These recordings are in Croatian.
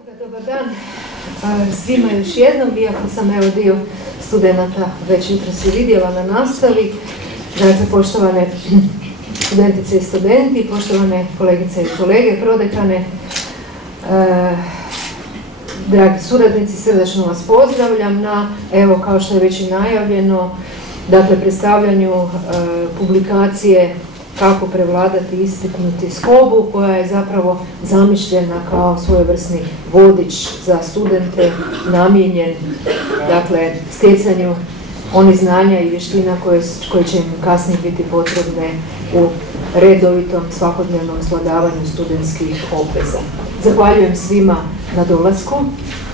Dobar dan svima još jednom, iako sam dio studenata već jutros i vidjela na nastavi. Dakle, poštovane studentice i studenti, poštovane kolegice i kolege, prodekane, dragi suradnici, srdačno vas pozdravljam na, evo, kao što je već i najavljeno, dakle, predstavljanju publikacije Kako prevladati ispitnu tjeskobu, koja je zapravo zamišljena kao svojevrsni vodič za studente, namijenjen, dakle, stjecanju onih znanja i vještina koje će im kasnije biti potrebne u redovitom svakodnevnom svladavanju studentskih obveza. Zahvaljujem svima na dolasku,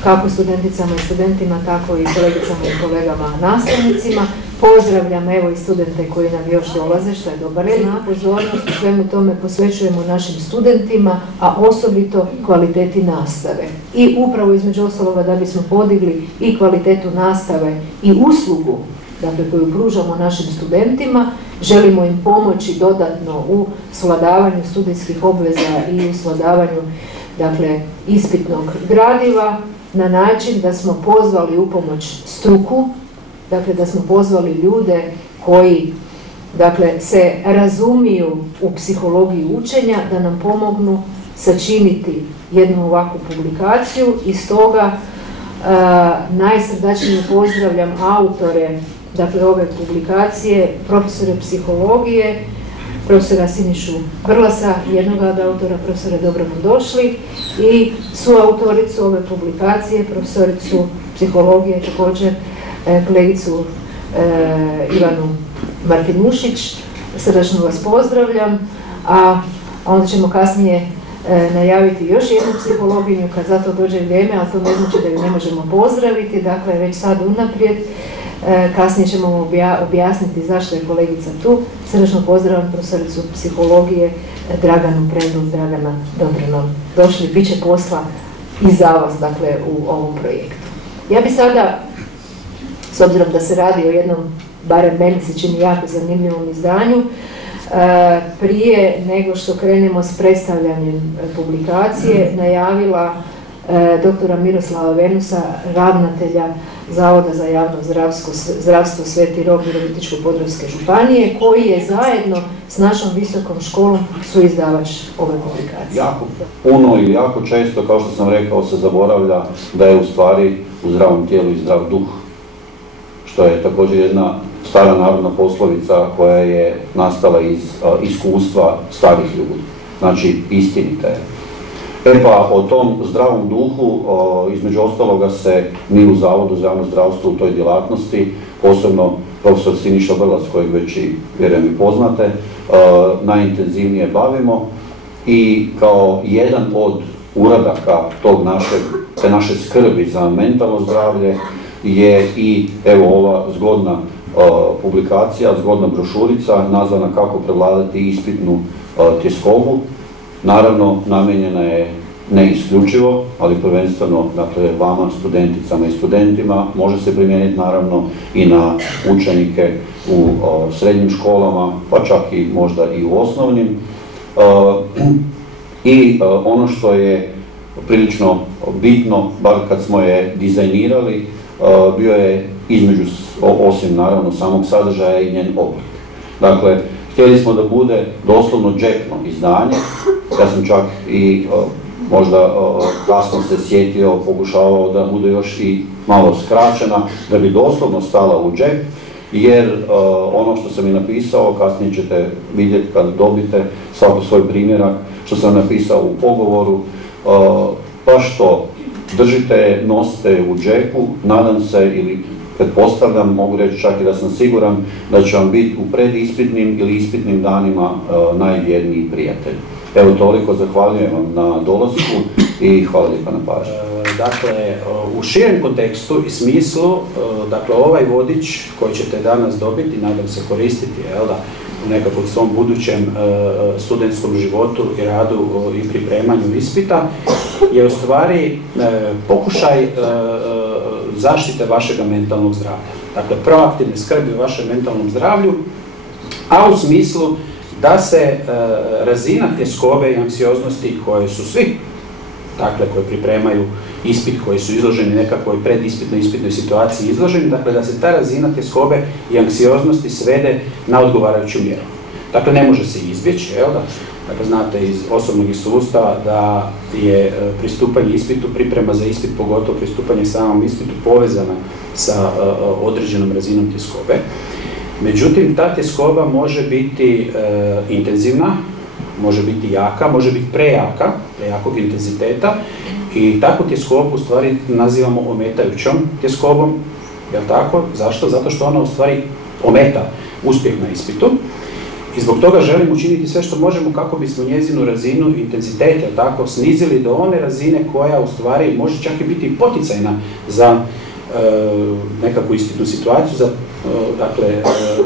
kako studenticama i studentima, tako i kolegicama i kolegama nastavnicima. Pozdravljam evo i studente koji nam još dolaze, što je dobar red. Pozornost u svemu tome posvećujemo našim studentima, a osobito kvaliteti nastave. I upravo između ostaloga da bismo podigli i kvalitetu nastave i uslugu, dakle, koju pružamo našim studentima, želimo im pomoći dodatno u svladavanju studijskih obveza i u svladavanju, dakle, ispitnog gradiva, na način da smo pozvali u pomoć struku, dakle, da smo pozvali ljude koji, dakle, se razumiju u psihologiji učenja, da nam pomognu sačiniti jednu ovakvu publikaciju. I stoga najsrdačnije pozdravljam autore, dakle, ove publikacije, profesore psihologije, profesora Sinišu Brlasa, jednog od autora, profesora, dobro nam došli, i suautoricu ove publikacije, profesoricu psihologije, također kolegicu Ivanu Martinušić. Srdačno vas pozdravljam, a onda ćemo kasnije najaviti još jednu psihologinju kad za to dođe vrijeme, ali to ne znači da ju ne možemo pozdraviti, dakle, već sad unaprijed. Kasnije ćemo objasniti zašto je kolegica tu. Srdačno pozdravljam profesoricu psihologije Draganu Prendl. Dragana, dobro nam došli, bit će posla i za vas, dakle, u ovom projektu. Ja bi sada, s obzirom da se radi o jednom, barem meni se čini, jako zanimljivom izdanju, prije nego što krenemo s predstavljanjem publikacije, najavila doktora Miroslava Venusa, ravnatelja Zavoda za javno zdravstvo Sveti Rok Virovitičko-podravske županije, koji je zajedno s našom visokom školom suizdavač ove publikacije. Jako puno i jako često, kao što sam rekao, se zaboravlja da je u stvari u zdravom tijelu i zdrav duh, što je također jedna stara narodna poslovica koja je nastala iz iskustva starih ljudi, znači istinita je. Pa o tom zdravom duhu, između ostaloga, se mi u Zavodu za javno zdravstvo u toj djelatnosti, posebno profesor Siniša Brlas, kojeg već i vjerujem i poznate, najintenzivnije bavimo, i kao jedan od uradaka te naše skrbi za mentalno zdravlje je i evo ova zgodna publikacija, zgodna brošurica nazvana Kako prevladati ispitnu tjeskobu. Naravno, namijenjena je ne isključivo, ali prvenstveno, dakle, vama, studenticama i studentima. Može se primijeniti naravno i na učenike u srednjim školama, pa čak i možda i u osnovnim. I ono što je prilično bitno, bar kad smo je dizajnirali, bio je osim naravno samog sadržaja i njen oblik. Dakle, htjeli smo da bude doslovno džepno izdanje. Ja sam čak i možda kasno se sjetio, pokušavao da bude još i malo skraćena, da bi doslovno stala u džep, jer ono što sam i napisao, kasnije ćete vidjeti kad dobite svaki svoj primjerak, što sam napisao u pogovoru, pa što držite, nosite u džepu, nadam se ili pretpostavljam, mogu reći čak i da sam siguran da će vam biti u predispitnim ili ispitnim danima najvjerniji prijatelj. Evo, toliko, zahvaljujem vam na dolasku i hvala lijepa na pažnju. Dakle, u širem kontekstu i smislu, dakle, ovaj vodič koji ćete danas dobiti, nadam se koristiti, u nekakvom svom budućem studentskom životu i radu i pripremanju ispita, je u stvari pokušaj zaštite vašeg mentalnog zdravlja. Dakle, proaktivne skrbi o vašem mentalnom zdravlju, a u smislu da se razina tjeskobe i anksioznosti koje su svi dakle koji pripremaju ispit, koji su izloženi nekakvoj predispitnoj situaciji izloženi, dakle da se ta razina tjeskobe i anksioznosti svede na odgovarajuću mjeru. Dakle, ne može se izbjeći, dakle, znate iz osobnog iskustava da je pristupanje ispitu, priprema za ispit, pogotovo pristupanje samom ispitu povezana sa određenom razinom tjeskobe. Međutim, ta tjeskoba može biti intenzivna, može biti jaka, može biti prejakog intenziteta i takvu tjeskobu u stvari nazivamo ometajućom tjeskobom, jel tako? Zašto? Zato što ona u stvari ometa uspjeh na ispitu i zbog toga želimo učiniti sve što možemo kako bismo njezinu razinu intenziteta, jel tako, snizili do one razine koja u stvari može čak i biti poticajna za nekakvu ispitnu situaciju, za dakle,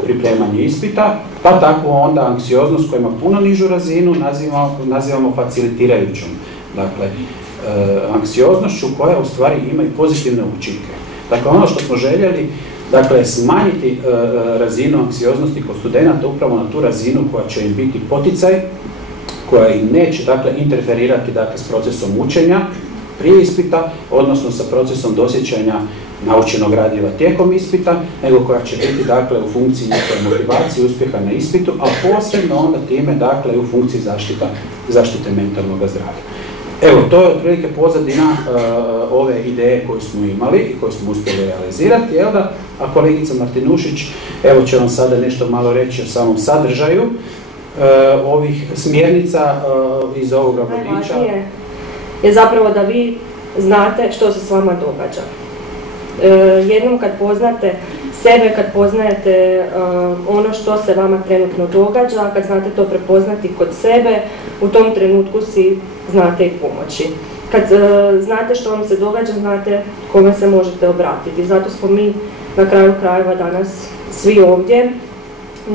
pripremanje ispita, pa tako onda anksioznost koja ima puno nižu razinu nazivamo facilitirajućom, dakle, anksioznošću koja u stvari ima i pozitivne učinke. Dakle, ono što smo željeli, dakle, smanjiti razinu anksioznosti kod studenata upravo na tu razinu koja će im biti poticaj, koja im neće, dakle, interferirati, dakle, s procesom učenja prije ispita, odnosno sa procesom dosjećanja naučenog gradiva tijekom ispita, nego koja će biti, dakle, u funkciji njihove motivacije, uspjeha na ispitu, a posebno onda time, dakle, u funkciji zaštite mentalnog zdravlja. Evo, to je otprilike pozadina ove ideje koju smo imali i koju smo uspjeli realizirati, a kolegica Martinušić, evo će vam sada nešto malo reći o samom sadržaju ovih smjernica iz ovoga vodiča. Najvažnije je zapravo da vi znate što se s vama događa. Jednom kad poznate sebe, kad poznajete ono što se vama trenutno događa, kad znate to prepoznati kod sebe, u tom trenutku si znate i pomoći. Kad znate što vam se događa, znate kome se možete obratiti. Zato smo mi na kraju krajeva danas svi ovdje,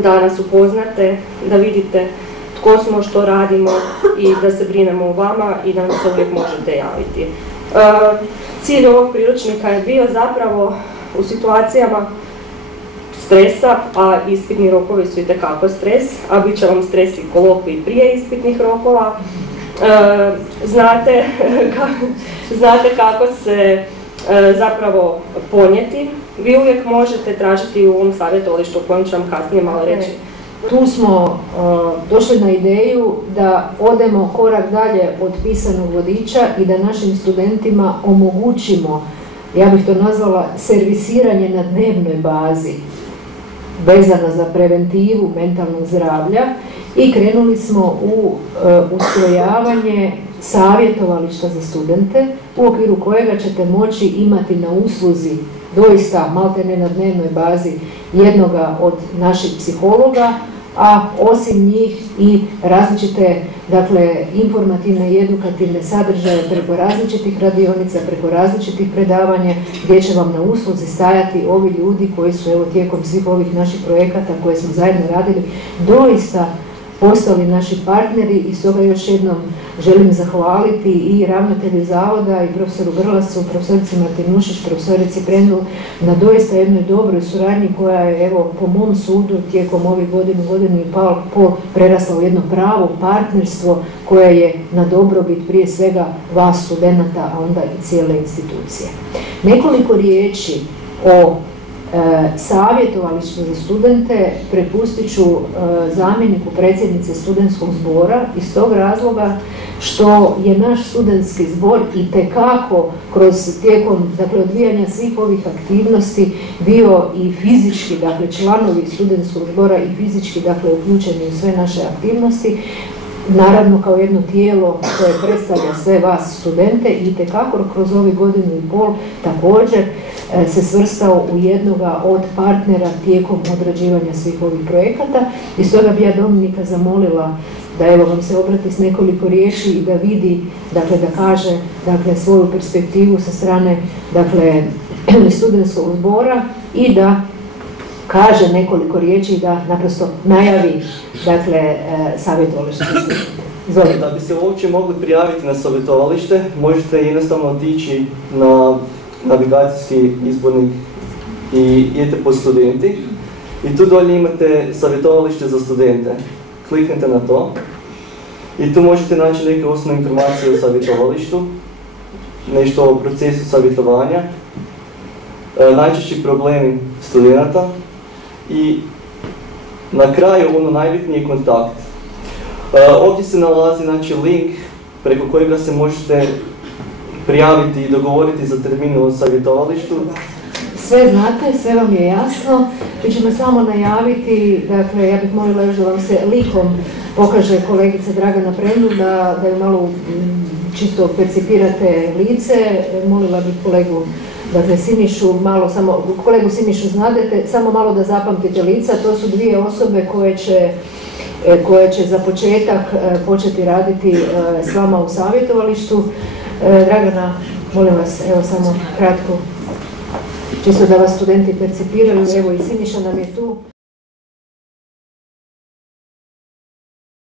da nas upoznate, da vidite tko smo, što radimo i da se brinemo o vama i da nam se uvijek možete javiti. Cilj ovog priručnika je bio zapravo u situacijama stresa, a ispitni rokovi su itekako stres, a bit će vam stres i kolokvij prije ispitnih rokova. Znate kako se zapravo ponijeti. Vi uvijek možete tražiti u ovom savjetovalištu o kojem ću vam kasnije malo reći. Tu smo došli na ideju da odemo korak dalje od pisanog vodiča i da našim studentima omogućimo, ja bih to nazvala, servisiranje na dnevnoj bazi vezano za preventivu mentalnog zdravlja i krenuli smo u ustrojavanje savjetovališta za studente u okviru kojega ćete moći imati na usluzi doista maltene na dnevnoj bazi jednoga od naših psihologa, a osim njih i različite, dakle, informativne i edukativne sadržaje preko različitih radionica, preko različitih predavanja gdje će vam na usluzi stajati ovi ljudi koji su, evo, tijekom svih ovih naših projekata koje smo zajedno radili doista postali naši partneri i stoga još jednom želim zahvaliti i ravnatelju zavoda i profesoru Grlasu, profesorici Martinušić, profesorici Prendl na doista jednoj dobroj suradnji koja je, evo, po mom sudu tijekom ovih godinu i pol prerasla u jedno pravo partnerstvo koje je na dobrobit prije svega vas studenata, a onda i cijele institucije. Nekoliko riječi o savjetovalištu za studente prepustit ću zamjeniku predsjednice studentskog zbora iz tog razloga što je naš studentski zbor itekako tijekom, dakle, odvijanja svih ovih aktivnosti bio i fizički, dakle, članovi studentskog zbora i fizički, dakle, uključeni u sve naše aktivnosti. Naravno, kao jedno tijelo koje predstavlja sve vas studente i itekako kroz ovih godinu i pol također se svrstao u jednoga od partnera tijekom odrađivanja svih ovih projekata. I stoga bi ja Dominika zamolila da, evo, vam se obrati s nekoliko riječi i da vidi, dakle, da kaže, dakle, svoju perspektivu sa strane, dakle, studentskog zbora i da kaže nekoliko riječi i da naprosto najavi, dakle, savjetovalište. Izvolite. Da bi se uopće mogli prijaviti na savjetovalište, možete jednostavno otići na navigacijski izbornik i idete po studenti i tu dolje imate savjetovalište za studente. Kliknete na to i tu možete naći neke osnovne informacije o savjetovalištu, nešto o procesu savjetovanja, najčešći problemi studenata i na kraju ono najbitnije kontakt. Ovdje se nalazi znači, link preko kojega se možete prijaviti i dogovoriti za termin o savjetovalištu. Sve znate, sve vam je jasno. Mi ćemo samo najaviti, dakle, ja bih molila još da vam se likom pokaže kolegica Dragana Prendu, da ju malo čisto percipirate lice. Molila bih kolegu, dakle, Sinišu, malo samo, kolegu Sinišu znadete, samo malo da zapamtite lica. To su dvije osobe koje će za početak početi raditi s vama u savjetovalištu. Dragana, molim vas, evo samo kratko, čisto da vas studenti percipiraju, evo i Siniša nam je tu.